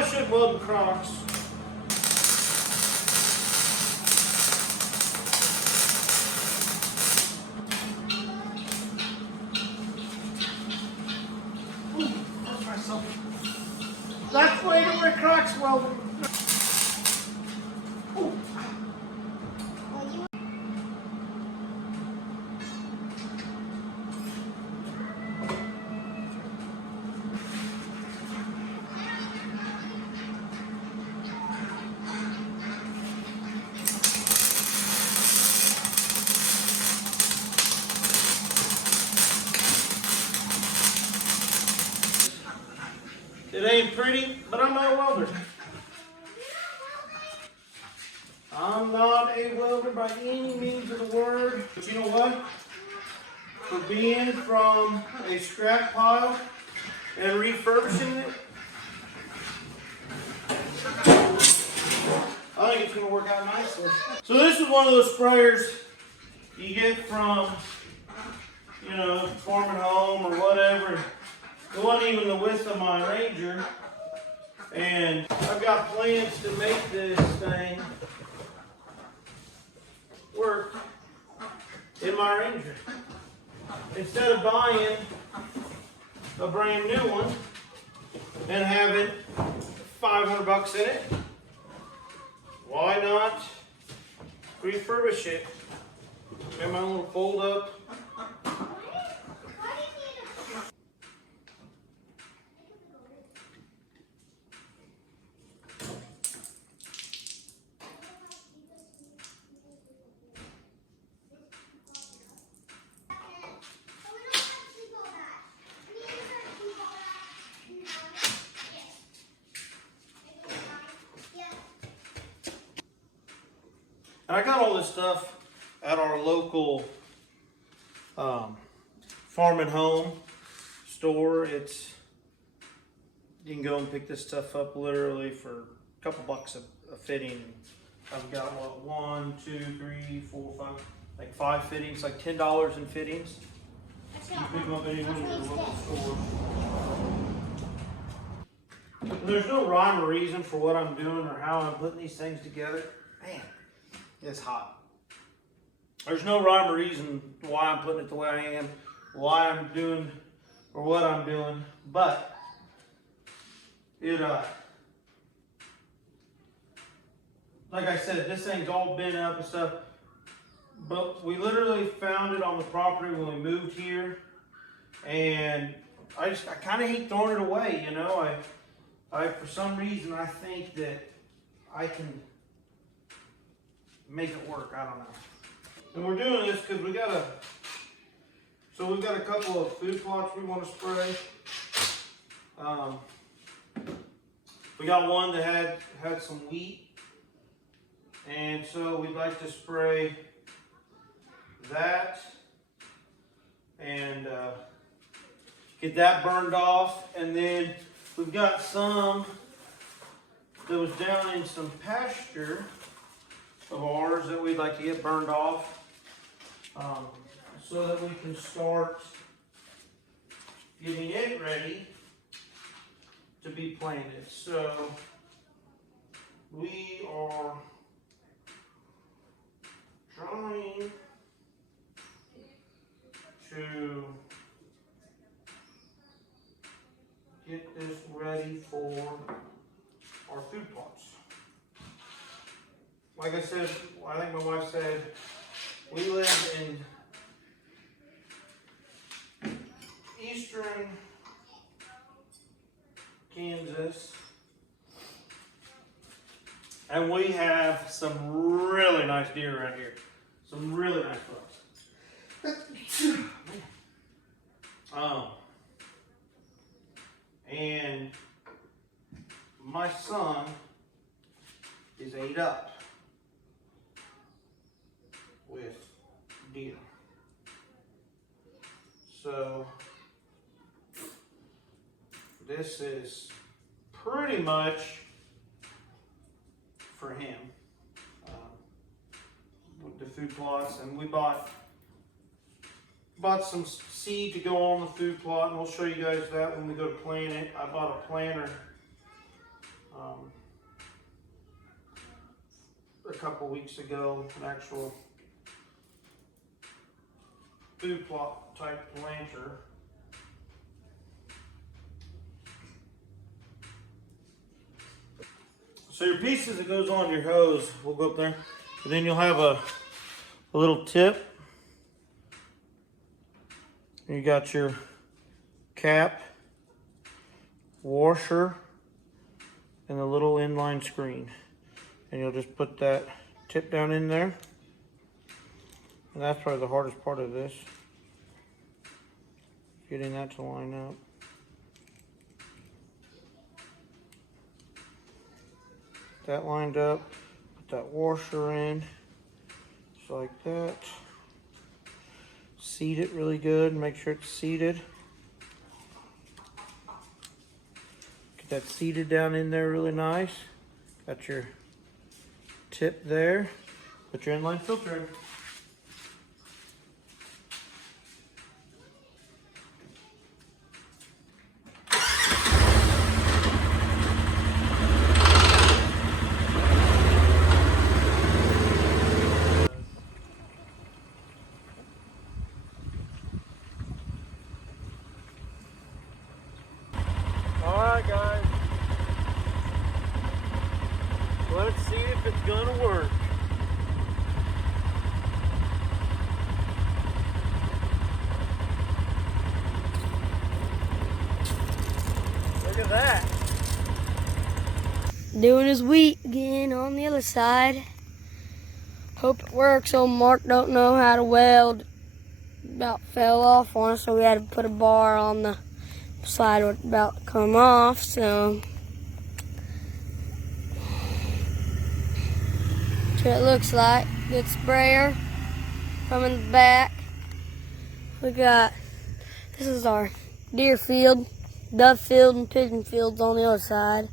probably should weld the Crocs. That's the way to wear Crocs, Welding. It ain't pretty, but I'm not a welder. I'm not a welder by any means of the word. But you know what? For being from a scrap pile and refurbishing it, I think it's going to work out nicely. So this is one of those sprayers you get from, you know, Farm and Home or whatever. It wasn't even the width of my Ranger, and I've got plans to make this thing work in my Ranger. Instead of buying a brand new one and having $500 in it, why not refurbish it? Got my little fold up. And I got all this stuff at our local Farm and Home store. You can go and pick this stuff up literally for a couple bucks a fitting. I've got what, 1, 2, 3, 4, 5, like 5 fittings, like $10 in fittings. You can pick them up anywhere in the local store. There's no rhyme or reason for what I'm doing or how I'm putting these things together. Man. It's hot. There's no rhyme or reason why I'm putting it the way I am, why I'm doing or what I'm doing, but it like I said, this thing's all bent up and stuff, but we literally found it on the property when we moved here, and I kind of hate throwing it away, you know. I for some reason I think that I can make it work. I don't know. And we're doing this because we've got a couple of food plots we want to spray. We got one that had some wheat, and so we'd like to spray that and get that burned off. And then we've got some that was down in some pasture of ours that we'd like to get burned off, so that we can start getting it ready to be planted. So we are trying to get this ready for our food plots. Like I said, I think my wife said, we live in eastern Kansas, and we have some really nice deer around here. Some really nice bucks. And my son is ate up with deer. So this is pretty much for him, with the food plots. And we bought some seed to go on the food plot, and we'll show you guys that when we go to plant it. I bought a planter couple weeks ago, an actual food plot type planter. So your pieces that goes on your hose will go up there, but then you'll have a little tip. And you got your cap, washer, and a little inline screen. And you'll just put that tip down in there. And that's probably the hardest part of this, getting that to line up. That lined up, put that washer in, just like that. Seat it really good, make sure it's seated. Get that seated down in there really nice. Got your tip there, put your inline filter in. Alright guys, let's see if it's gonna work. Look at that. Doing his wheat again on the other side. Hope it works. Old Mark don't know how to weld. About fell off on us, so we had to put a bar on the side would about come off, so that's what it looks like. Good sprayer from in the back. We got, this is our deer field, dove field, and pigeon fields on the other side.